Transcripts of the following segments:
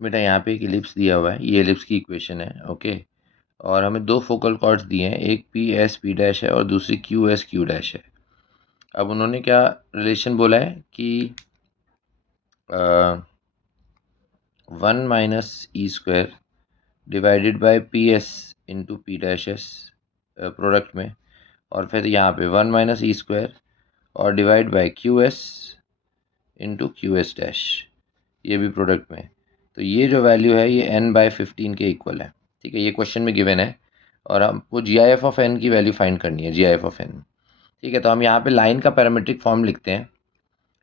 बेटा यहाँ पे एक एलिप्स दिया हुआ है, ये एलिप्स की इक्वेशन है, ओके। और हमें दो फोकल कॉर्ड्स दिए हैं, एक पी एस पी डैश है और दूसरी क्यू एस क्यू डैश है। अब उन्होंने क्या रिलेशन बोला है कि 1 - e² divided by P S into P dash S product में, और फिर यहाँ पे 1 - e² और divide by Q S into Q S dash, ये भी प्रोडक्ट में। तो ये जो वैल्यू है ये n/15 के इक्वल है, ठीक है। ये क्वेश्चन में गिवन है और हमको जी आई एफ ऑफ एन की वैल्यू फाइंड करनी है, जी आई एफ ऑफ एन, ठीक है। तो हम यहाँ पे लाइन का पैरामीट्रिक फॉर्म लिखते हैं,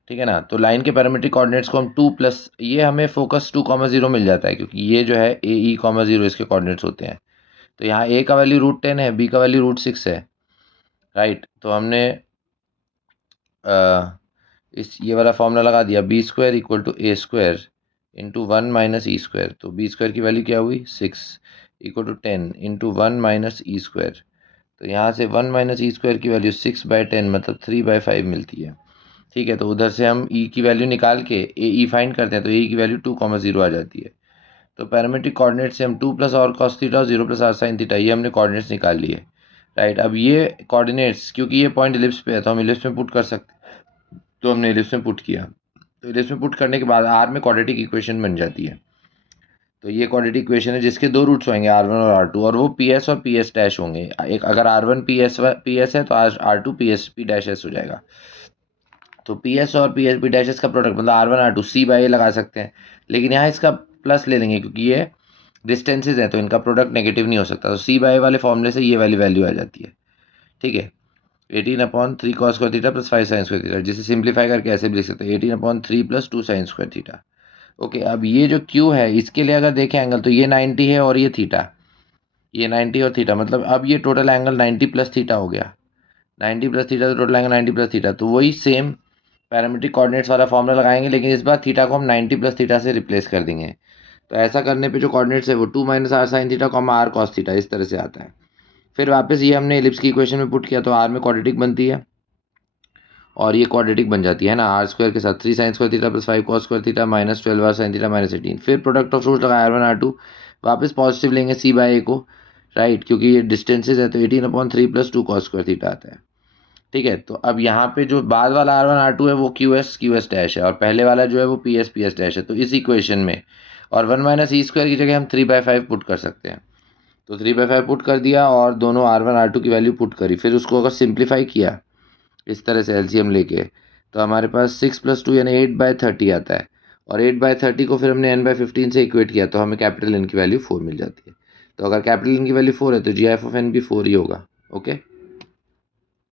ठीक है ना। तो लाइन के पैरामीट्रिक कोऑर्डिनेट्स को हम 2 प्लस, ये हमें फोकस 2, 0 मिल जाता है क्योंकि ये जो है ए ई, 0 इसके कोऑर्डिनेट्स होते हैं। तो यहाँ ए का वैल्यू √10 है, बी का वैल्यू √6 है, राइट। तो हमने इस ये वाला फॉर्मूला लगा दिया, b² = a² इंटू 1 - e²। तो b² की वैल्यू क्या हुई 6 = 10 इंटू 1 - e²। तो यहाँ से 1 - e² की वैल्यू 6/10 मतलब 3/5 मिलती है, ठीक है। तो उधर से हम e की वैल्यू निकाल के ए ई फाइंड करते हैं, तो ए की वैल्यू 2, 0 आ जाती है। तो पैरामीट्रिक कोऑर्डिनेट से हम 2 + r cos थीटा और 0 + r sin थीटा, ये हमने कोऑर्डिनेट्स निकाल लिए, राइट। अब ये कोऑर्डिनेट्स क्योंकि ये पॉइंट इलिप्स पे है तो हम इलिप्स में पुट कर सकते हैं, तो हमने इलिप्स में पुट किया। तो इलिप्स में पुट करने के बाद आर में क्वाड्रेटिक इक्वेशन बन जाती है। तो ये क्वाड्रेटिक इक्वेशन है जिसके दो रूट्स होंगे r1 और r2, और वो ps और ps डैश होंगे। एक अगर r1 ps है तो r2 ps p dash S हो जाएगा। तो ps और ps p डैश एस का प्रोडक्ट मतलब r1 r2 c/a लगा सकते हैं, लेकिन यहाँ इसका प्लस ले लेंगे क्योंकि ये डिस्टेंसेज हैं तो इनका प्रोडक्ट नेगेटिव नहीं हो सकता। तो c/a वाले फॉर्मूले से ये वाली वैल्यू आ जाती है, ठीक है। 18/3 cos² थीटा + 5 sin² थीटा, जिसे सिंप्लीफाई करके ऐसे भी लिख सकते हैं 18/3 + 2 sin² थीटा, ओके। अब ये जो Q है इसके लिए अगर देखें एंगल तो ये 90 है और ये थीटा, ये 90 और थीटा, मतलब अब ये टोटल एंगल 90 + थीटा हो गया। 90 + थीटा तो टोटल एंगल 90 + थीटा, तो वही सेम पैरामीट्रिक कोऑर्डिनेट्स वाला फॉर्मूला लगाएंगे, लेकिन इस बार थीटा को हम 90 + थीटा से रिप्लेस कर देंगे। तो ऐसा करने पे जो कोऑर्डिनेट्स है वो 2 - r sin theta, r cos theta इस तरह से आता है। फिर वापस ये हमने एलिप्स की इक्वेशन में पुट किया तो r में क्वाड्रेटिक बनती है और ये क्वाड्रेटिक बन जाती है ना, r² के साथ 3 sin² theta + 5 cos² theta -12r sin theta -18। फिर प्रोडक्ट ऑफ रूट्स लगाया r1 r2, वापस पॉजिटिव लेंगे c/a को, राइट, क्योंकि ये डिस्टेंसेज है तो 18/3 + 2 cos² थीटा आता है, ठीक है। तो अब यहाँ पे जो बाद वाला r1 r2 है वो QS डैश है और पहले वाला जो है वो PS डैश है। तो इस इक्वेशन में और 1 - e² की जगह हम 3/5 पुट कर सकते हैं। तो 3/5 पुट कर दिया और दोनों r1 r2 की वैल्यू पुट करी, फिर उसको अगर सिंप्लीफाई किया इस तरह से एलसीएम लेके, तो हमारे पास 6 + 2 यानी 8/30 आता है। और 8/30 को फिर हमने n/15 से इक्वेट किया तो हमें कैपिटल N की वैल्यू 4 मिल जाती है। तो अगर कैपिटल N की वैल्यू 4 है तो जी एफ ऑफ एन भी 4 ही होगा, ओके।